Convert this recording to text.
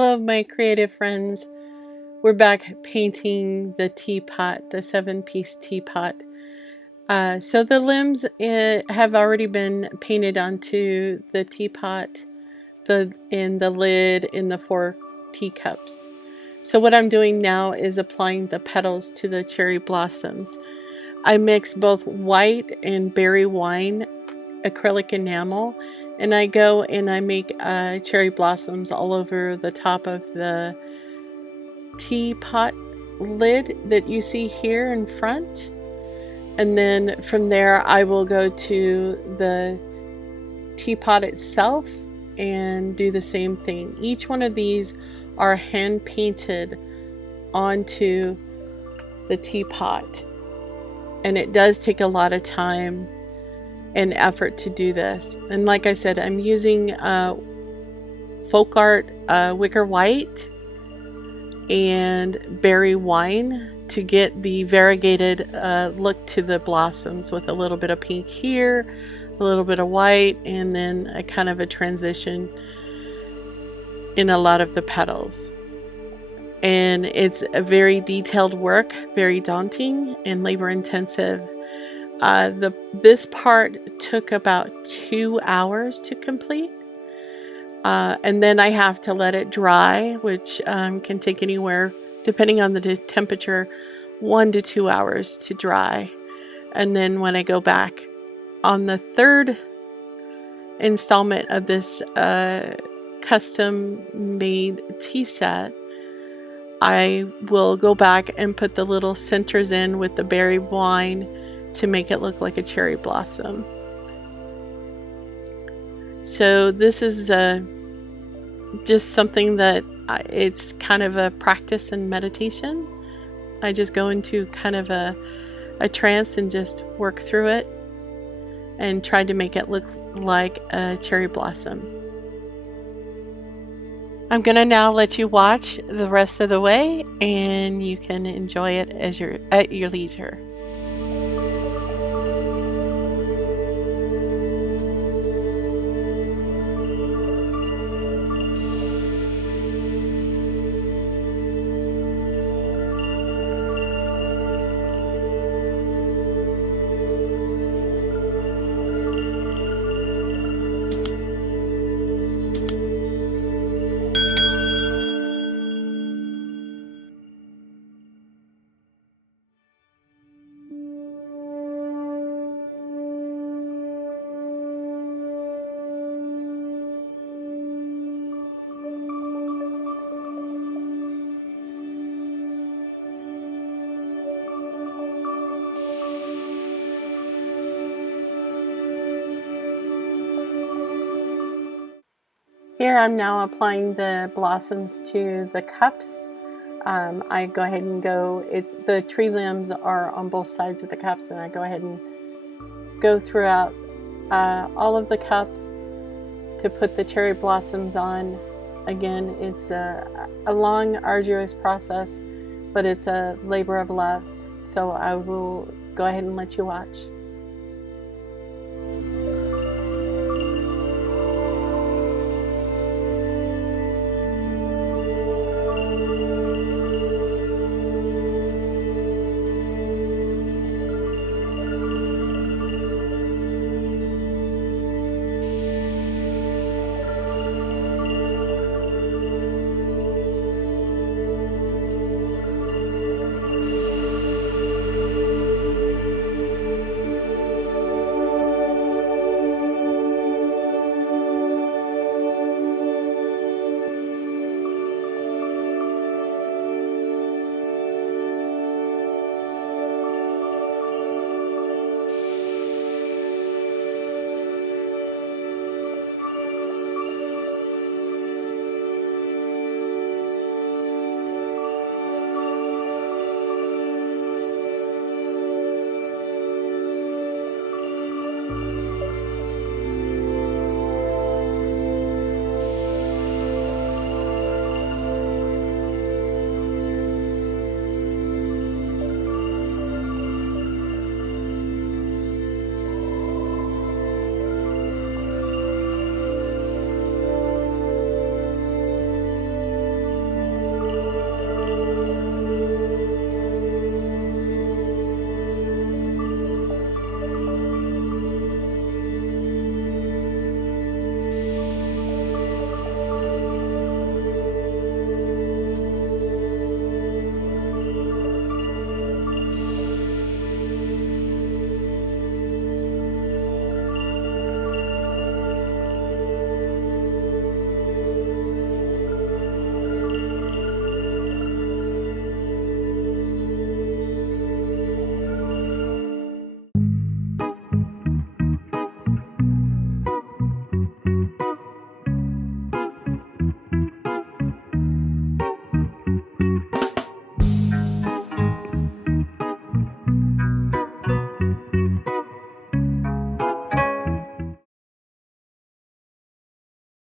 Hello, my creative friends. We're back painting the teapot, the 7-piece teapot. So the limbs have already been painted onto the teapot, in the lid, in the 4 teacups. So what I'm doing now is applying the petals to the cherry blossoms. I mix both white and berry wine acrylic enamel, and I go and I make cherry blossoms all over the top of the teapot lid that you see here in front. And then from there I will go to the teapot itself and do the same thing. Each one of these are hand painted onto the teapot, and it does take a lot of time and effort to do this. And like I said, I'm using folk art wicker white and berry wine to get the variegated look to the blossoms, with a little bit of pink here, a little bit of white, and then a kind of a transition in a lot of the petals. And it's a very detailed work, very daunting and labor intensive. This part took about 2 hours to complete, and then I have to let it dry, which can take anywhere, depending on the temperature, 1 to 2 hours to dry. And then when I go back on the 3rd installment of this custom made tea set, I will go back and put the little centers in with the berry wine to make it look like a cherry blossom. So this is just something that it's kind of a practice and meditation. I just go into kind of a trance and just work through it and try to make it look like a cherry blossom. I'm gonna now let you watch the rest of the way, and you can enjoy it as you're at your leisure. Here I'm now applying the blossoms to the cups. I go ahead and the tree limbs are on both sides of the cups, and I go ahead and go throughout all of the cup to put the cherry blossoms on. Again, it's a long, arduous process, but it's a labor of love. So I will go ahead and let you watch.